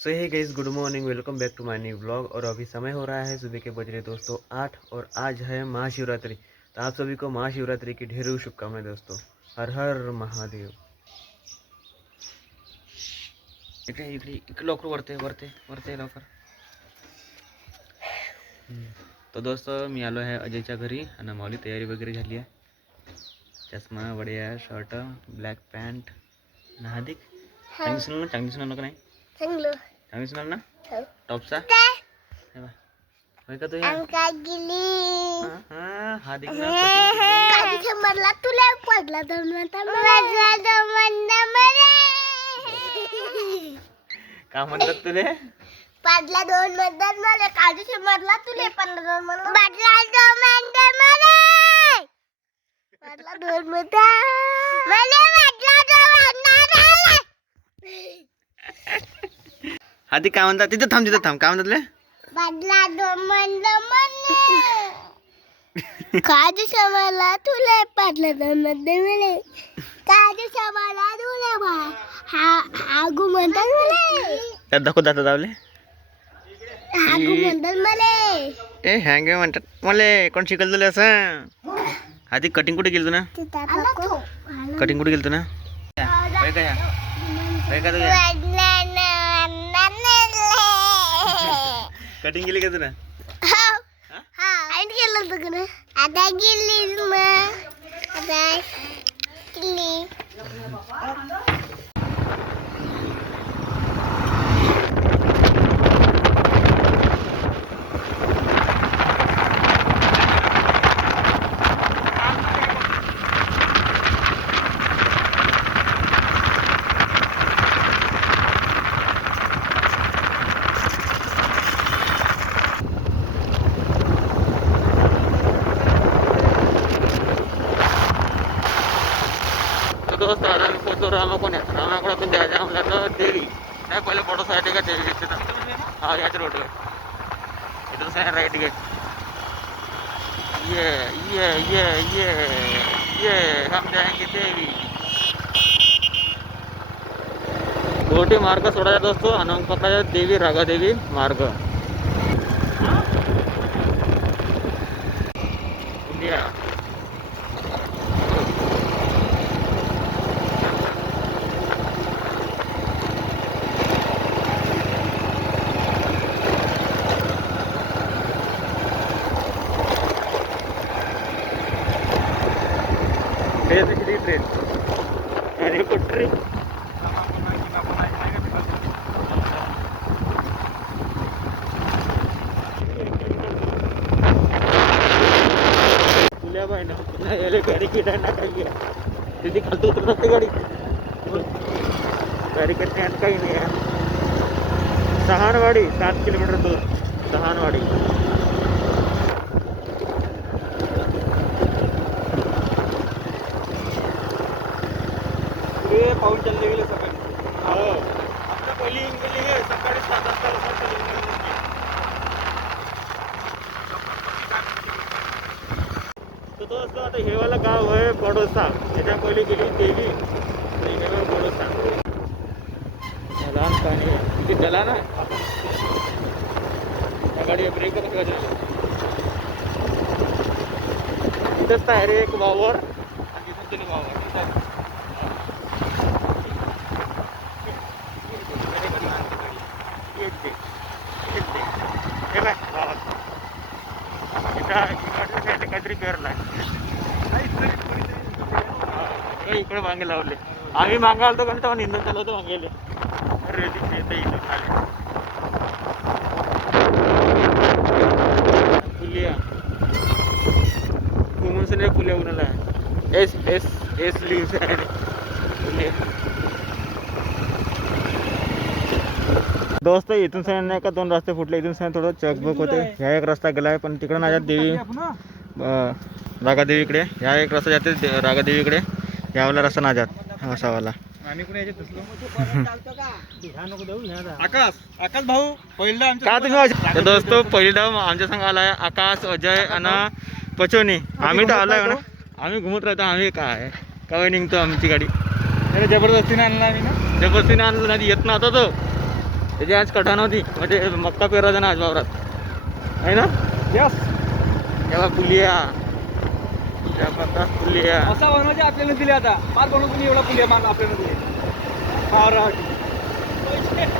So hey guys, good morning, welcome back to my new blog. और अभी समय हो रहा है सुबह के बज रहे दोस्तों 8 और आज है महाशिवरात्रि। तो आप सभी को महाशिवरात्रि की ढेरों शुभकामनाएं दोस्तों। हर हर महादेव। इकडे इकडे इकडे लवकर वरते वरते वरते लवकर। तो दोस्तों मी आलो आहे अजयच्या घरी आणि माऊली तयारी वगैरे झाली आहे। चष्मा वड्या शर्ट ब्लॅक पॅन्ट हार्दिक चांगली सुनाल का नाही चांगली सुनाल ना टॉपचा होय का तू हार्दिक मला तुला पडला का म्हणतात तुले पाडला 2 मतदार मला काजू शंभरला तुले 15 मला पाडला 2 मतदार मला पाडला 2 मतदार मला पाडला 2 मतदार हार्दिक काय म्हणतात तिथं थांब काय म्हणतात ले पाडला 2 मतदार मला काजू शंभरला तुले पाडला 2 मतदार मला काजू शंभरला तुले आगू म्हणतात मला त्यात दाखव दादा दावले आगू म्हणतात मला ए हँग म्हणतात मला कोण शिकल तुला असं आधी कटिंग कुठे गेली तू ना कटिंग कुठे गेली तू ना कटिंग केली का तू ना आता गेली मग आता गेली दोस्त आता मी पोचलो रामाकडून द्यायचं आम्हाला तर देवी नाही पहिले फोटो साठी का देवी घेतली ना हा याच रोडवर इथून साईड राईट घे ये ये ये ये ये हम जाएंगे देवी गोटी मार्ग सोडायचा दोस्तो आणि मग पकडायचा देवी रागादेवी मार्ग इंडिया ट्रेन अरे कुठे तुला बाय ना गाडी किडा टाकायची तिथे खालतो उतरत गाडी गाडी करते काही नाही यार सहानवाडी 7 किलोमीटर दूर सहानवाडी पाऊल चालले गेले सकाळी हो आपल्या पहिली गेली आहे सकाळी 7 वाजता तो दोस्तों आता हे वाला गाव आहे बडोसा त्याच्या पहिली गेली देवी आणि हे बडोसा लहान पाणी तिथे जला ना त्या गाडी ब्रेक तिथंच आहे रे एक वावर आणि तिथून तुम्ही वावर काहीतरी पेरलाय इकडे मागे लावले आम्ही मागे आलतो का तेव्हा निंदन चालू होतं मागेले अरे पुलिया घुमून नाही पुलिया उन्हाला एस एस एस लिव्स आहे पुलिया दोस्त इथून सण नाही का 2 रस्ते फुटले इथून सण थोडं चकबक होते ह्या एक रस्ता गेला आहे पण तिकडे ना जात देवी रागादेवीकडे ह्या एक रस्ता जाते रागादेवीकडे ह्यावाला रस्ता ना जात असावाला आकाश आकाश भाऊ पहिला का तुम्ही दोस्तो पहिला आमच्या संघ आलाय आकाश अजय आणि पचोनी आम्ही तर आलोय ना आम्ही घुमत राहतो आम्ही काय काय निघतो आमची गाडी जबरदस्तीने आणला आम्ही ना जबरदस्तीने आणलं नाही येत नव्हता तो त्याची आज कठा नव्हती म्हणजे मक्का पेरायचा ना आज वावरात आहे ना. यस, तेव्हा पुलिया त्या पत्ता पुलिया असा बनवायचे आपल्याला दिले. आता फार बनवतो एवढा पुलिया मान आपल्याला दिले. फार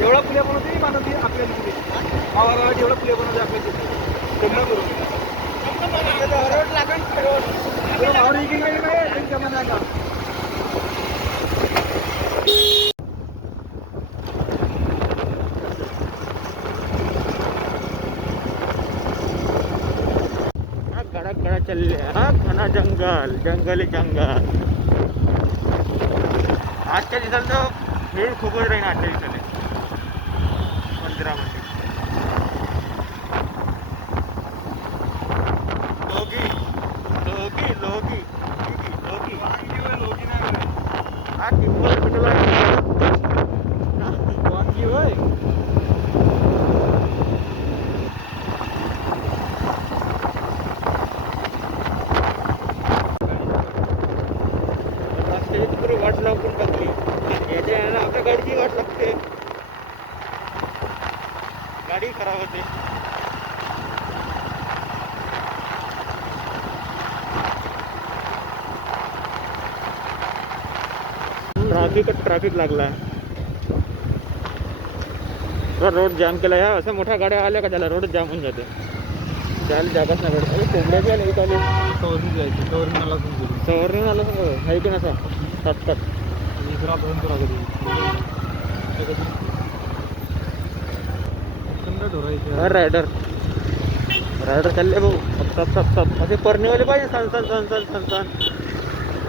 एवढा पुलिया बनवते मानवते आपल्याला दिले. फार एवढा पुलिया बनवते आपल्याला दिले. जमलं करून रोड लागण रोड भावर इकडे नाही जमा का. गड़ा गड़ा चल रहा घना जंगल जंगल जंगल. आजच्या दिवसाला तर भीड खूपच राहील आजच्या दिवसाला मंदिरामध्ये. लोगी लोगी लोगी लोगी लोगी हा टिंबल पिटला वांगी होय. पुरी वाट लागून टाकली. याच्या यायला आपल्या गाडीची वाट लागते. गाडी खराब होते. ट्रॅफिक लागला. रोड जाम केला या. असं मोठ्या गाड्या आल्या का त्याला रोड जाम होऊन जाते. त्याला जागाच नाही भेटत. कोंबड्याची आले इथे आले. सवरून जायचं सवरून मला समजून सवरून आलं समजा आहे की नसा सात रायडर चालले भाऊ. सात असे पर्णीवाले पाहिजे सन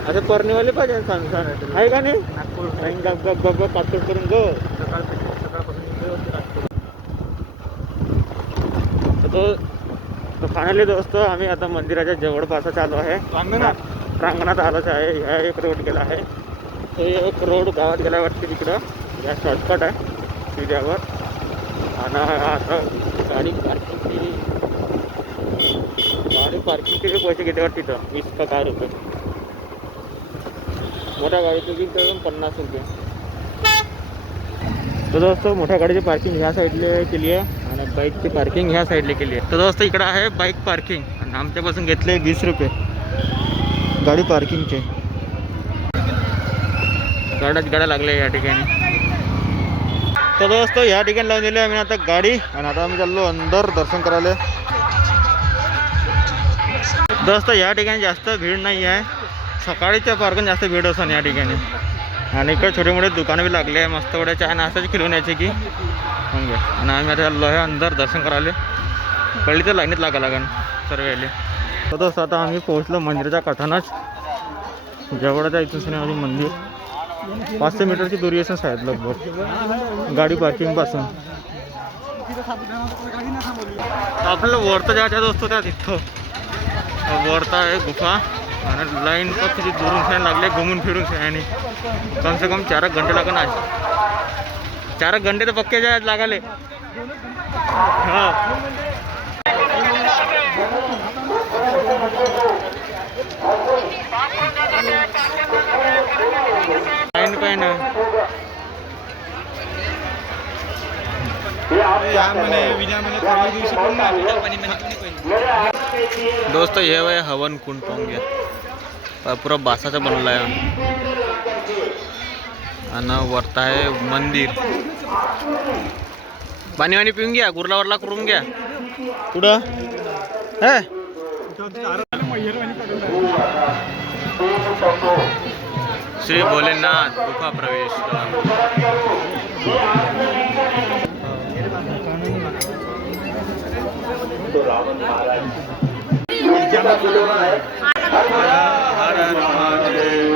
असे पर्णीवाले पाहिजे सन आहे का नाही. गप गप गप गप काटकट करून गो. तो फायनली दोस्त आम्ही आता मंदिराच्या जवळपास आलो आहे. प्रांगणात आलोच आहे. ह्या एक रोड गेला आहे. तो एक रोड गावात गेला वाटते तिकडं. या शॉर्टकट आहे सीध्यावर. आणि आता गाडी पार्किंगचे पैसे घेते वाटते तिथं 20 का काय रुपये. मोठ्या गाडीचे घेऊन 50 रुपये. तर दोस्त मोठ्या गाडीची पार्किंग ह्या साईडला केली आहे आणि बाईकची पार्किंग ह्या साईडला केली आहे. तर दोस्त इकडं आहे बाईक पार्किंग आणि आमच्यापासून घेतले 20 रुपये गाडी पार्किंगचे. गाड्या लागल्या या ठिकाणी. तर दोस्त या ठिकाणी लावून दिले आम्ही आता गाडी आणि आता आम्ही चाललो अंदर दर्शन करायला. दोस्त या ठिकाणी जास्त भीड नाही आहे. सकाळीच्या पार्कून जास्त भीड असं या ठिकाणी. आणि इकडे छोटे मोठे दुकानं बी लागले आहे. मस्त एवढे चहा नाश्त्याची खिलवण्याचे की म्हणजे. आणि आम्ही आता चाललो आहे अंदर दर्शन करायला. पहिली तर लाईनीत लागेल सर्व यायले. तर दोस्त आता आम्ही पोहोचलो मंदिराच्या काठानंच. जवळच आहे इथून अजून मंदिर 500 मीटरची दुरी असेल शायद लगभग गाडी पार्किंगपासून. आपल्याला वरतं जायचं दोस्त त्या तिथं वरता आहे गुफा. आणि लाईन पण किती दुरून शायन लागले घुमून फिरून शायने. कम से कम 4 घंटे लागन आज. 4 घंटे तर पक्के जायला लागले. हां लाईन पण दोस्त हे वय हवन कुंड पाहून घ्या. पुरा बासाचा बनवला आहे आणि वरता आहे मंदिर. पाणी वाणी पिऊन घ्या. गुरलावरला करून घ्या. कुठं हे श्री भोलेनाथ गुफा प्रवेश. हर हर महादेव.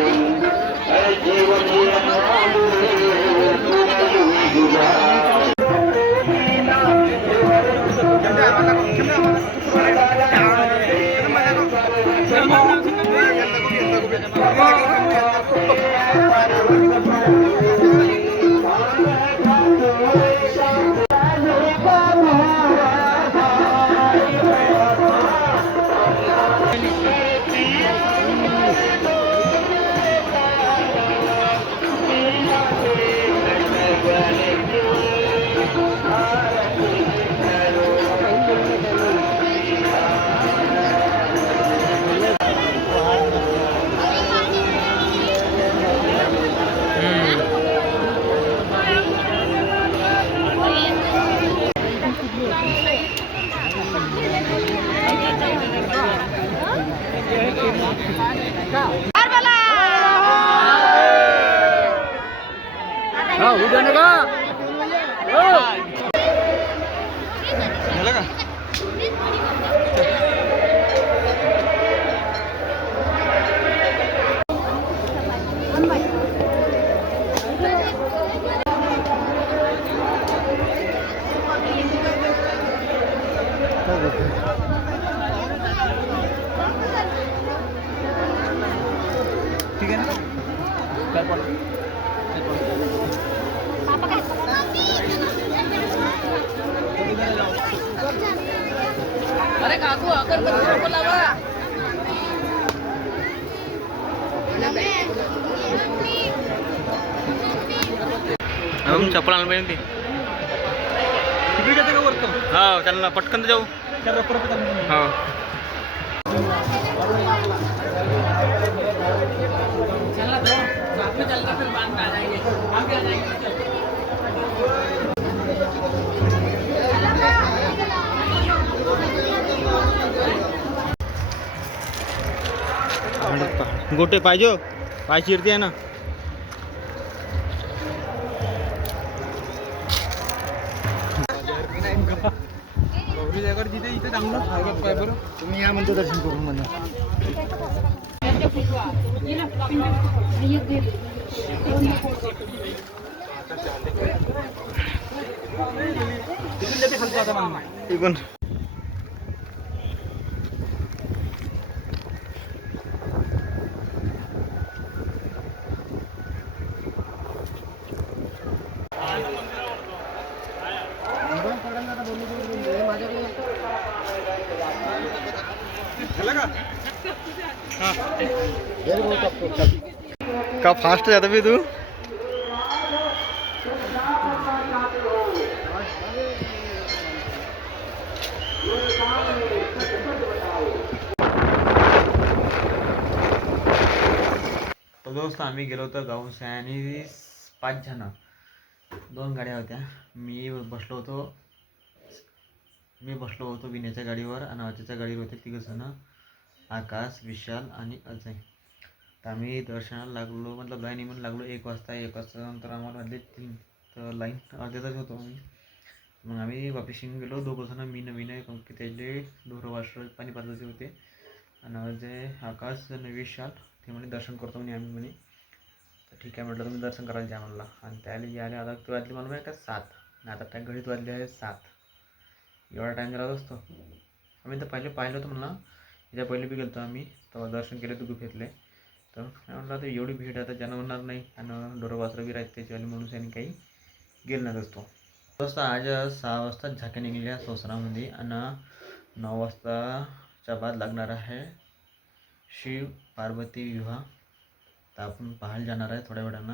ठीक आहे ना काय पण अरे काकू अगरबत्ती नको लावा. मग चप्पल आणलं पाहिजे ते. तिकीट येते का वरतं हो त्यांना पटकन तर जाऊ. त्या रपरप चालू हो चला तो साथ में चलना फिर बांध आ जाएंगे. हम क्या जाएंगे. गोटे पाहिजे पाय चिरते आहे ना. गौरी जागर तिथे इथे चांगलं काय बरं तुम्ही या म्हणतो दर्शन करून म्हणा. तिथून जाते खालतो आता मामा. इकडून का फास्ट जाता भी तू. तो दोस्त आम्ही गेलो होतो गावसे आणि 5 जण 2 गाड्या होत्या. मी बसलो होतो विण्याच्या गाडीवर आणि अजयच्या गाडीवर होते 3 जण. आकाश, विशाल आणि अजय. तर आम्ही दर्शनाला लागलो मतलब लाईन म्हणून लागलो 1 वाजता. 1 वाजता नंतर आम्हाला वाजले 3. तर लाईन अर्ध्यातच होतो आम्ही. मग आम्ही वापिस येऊन गेलो 2 जण. मी नवीन आहे कारण की त्याचे ढोरं वासरं पाणी पाजायचे होते. आणि अजय, आकाश आणि विशाल ते म्हणे दर्शन करतो म्हणे आम्ही म्हणे. तर ठीक आहे म्हटलं तुम्ही दर्शन करायला जा म्हणला. आणि त्याला यायला आता तू वाजली मला माहिती का 7. आणि आता त्या घडीत वाजले आहे 7. एवढा टाईम झाला असतो. आम्ही तर पाहिलं होतं म्हणला. त्याच्या पहिले बी गेलो आम्ही तेव्हा दर्शन केले तू घेतले. तर म्हटलं आता एवढी भीड आता ज्यांना म्हणणार नाही आणि ढोरं वासरं बी राहते त्याच्यावाली म्हणून त्यांनी काही गेलं नाही असतो. तसं आज 6 वाजता झाक्या निघल्या सोसरामध्ये आणि 9 वाजताच्या बाद लागणार आहे शिव पार्वती विवाह. तर आपण पाहायला जाणार आहे थोड्या वेळानं.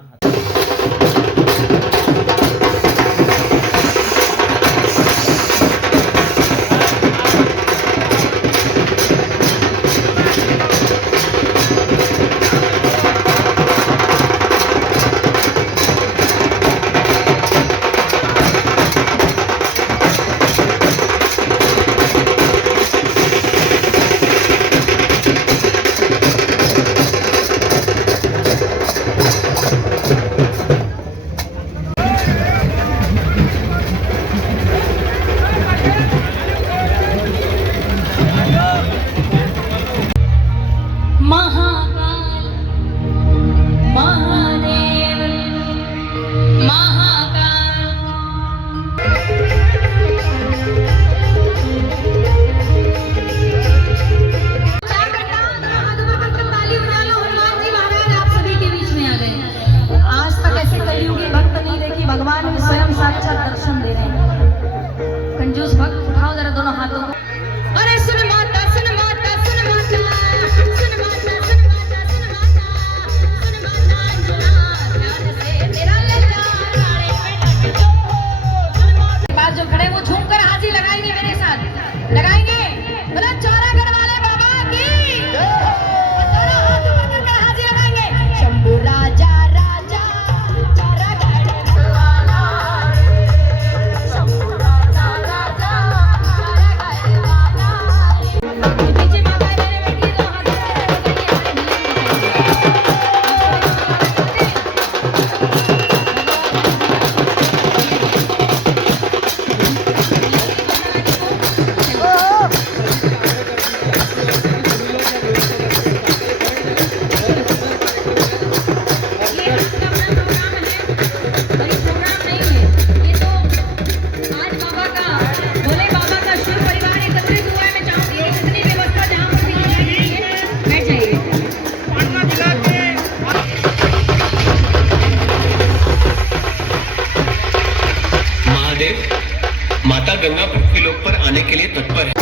माता गंगा पृथ्वी लोक पर आने के लिए तत्पर है।